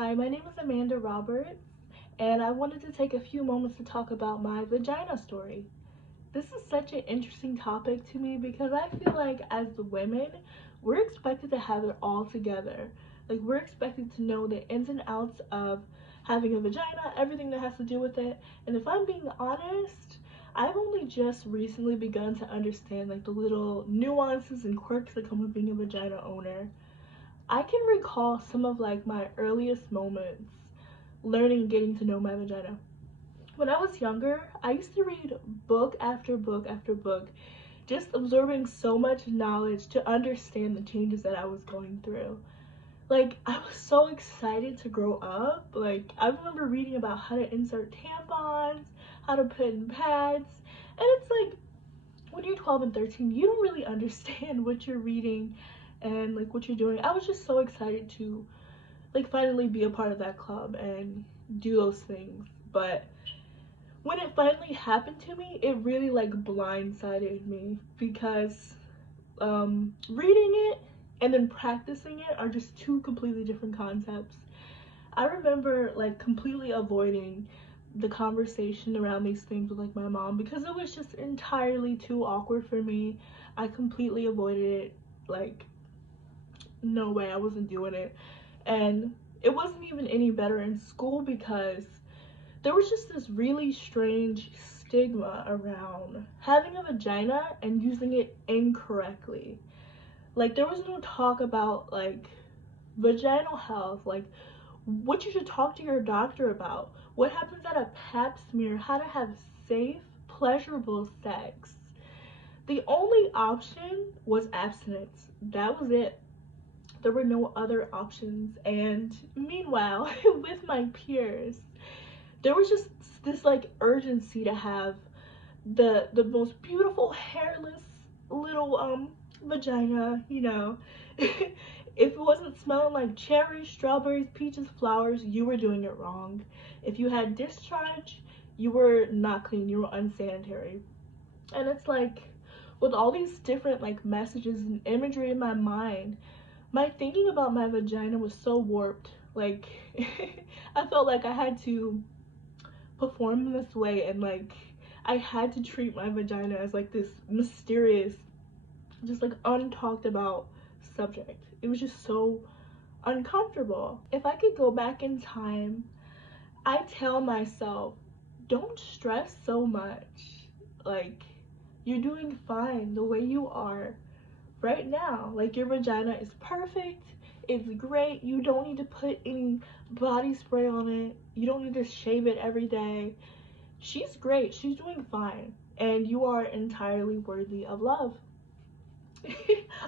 Hi, my name is Amanda Roberts, and I wanted to take a few moments to talk about my vagina story. This is such an interesting topic to me because I feel like as women, we're expected to have it all together. Like, we're expected to know the ins and outs of having a vagina, everything that has to do with it. And if I'm being honest, I've only just recently begun to understand like the little nuances and quirks that come with being a vagina owner. I can recall some of like my earliest moments learning and getting to know my vagina. When I was younger, I used to read book after book after book, just absorbing so much knowledge to understand the changes that I was going through. Like, I was so excited to grow up. Like, I remember reading about how to insert tampons, how to put in pads, and it's like when you're 12 and 13, you don't really understand what you're reading and like what you're doing. I was just so excited to like finally be a part of that club and do those things. But when it finally happened to me, it really like blindsided me because reading it and then practicing it are just two completely different concepts. I remember like completely avoiding the conversation around these things with like my mom because it was just entirely too awkward for me. I completely avoided it. Like, no way, I wasn't doing it. And it wasn't even any better in school because there was just this really strange stigma around having a vagina and using it incorrectly. Like, there was no talk about like vaginal health, like what you should talk to your doctor about, what happens at a pap smear, how to have safe, pleasurable sex. The only option was abstinence. That was it. There were no other options. And meanwhile, with my peers, there was just this like urgency to have the most beautiful hairless little vagina, you know. If it wasn't smelling like cherries, strawberries, peaches, flowers, you were doing it wrong. If you had discharge, you were not clean, you were unsanitary. And it's like with all these different like messages and imagery in my mind, my thinking about my vagina was so warped. Like I felt like I had to perform in this way and like I had to treat my vagina as like this mysterious, just like untalked about subject. It was just so uncomfortable. If I could go back in time, I tell myself, don't stress so much. Like, you're doing fine the way you are right now. Like, your vagina is perfect. It's great. You don't need to put any body spray on it. You don't need to shave it every day. She's great. She's doing fine. And you are entirely worthy of love.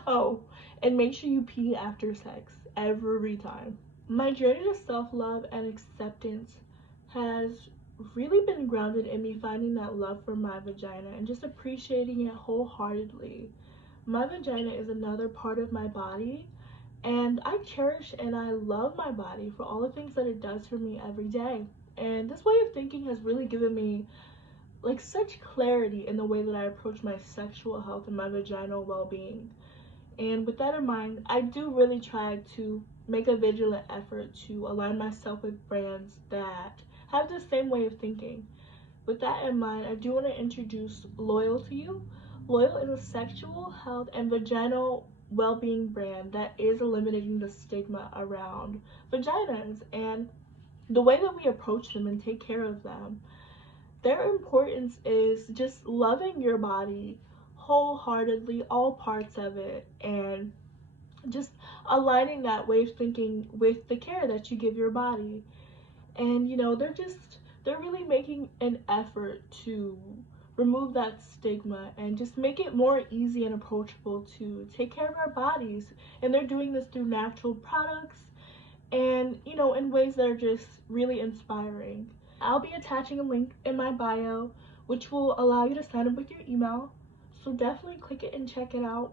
Oh, and make sure you pee after sex every time. My journey to self-love and acceptance has really been grounded in me finding that love for my vagina and just appreciating it wholeheartedly. My vagina is another part of my body, and I cherish and I love my body for all the things that it does for me every day. And this way of thinking has really given me like such clarity in the way that I approach my sexual health and my vaginal well-being. And with that in mind, I do really try to make a vigilant effort to align myself with brands that have the same way of thinking. With that in mind, I do want to introduce Loyal to you. Loyal is a sexual health and vaginal well-being brand that is eliminating the stigma around vaginas and the way that we approach them and take care of them. Their importance is just loving your body wholeheartedly, all parts of it, and just aligning that way of thinking with the care that you give your body. And you know, they're really making an effort to remove that stigma and just make it more easy and approachable to take care of our bodies. And they're doing this through natural products and, you know, in ways that are just really inspiring. I'll be attaching a link in my bio which will allow you to sign up with your email, so definitely click it and check it out.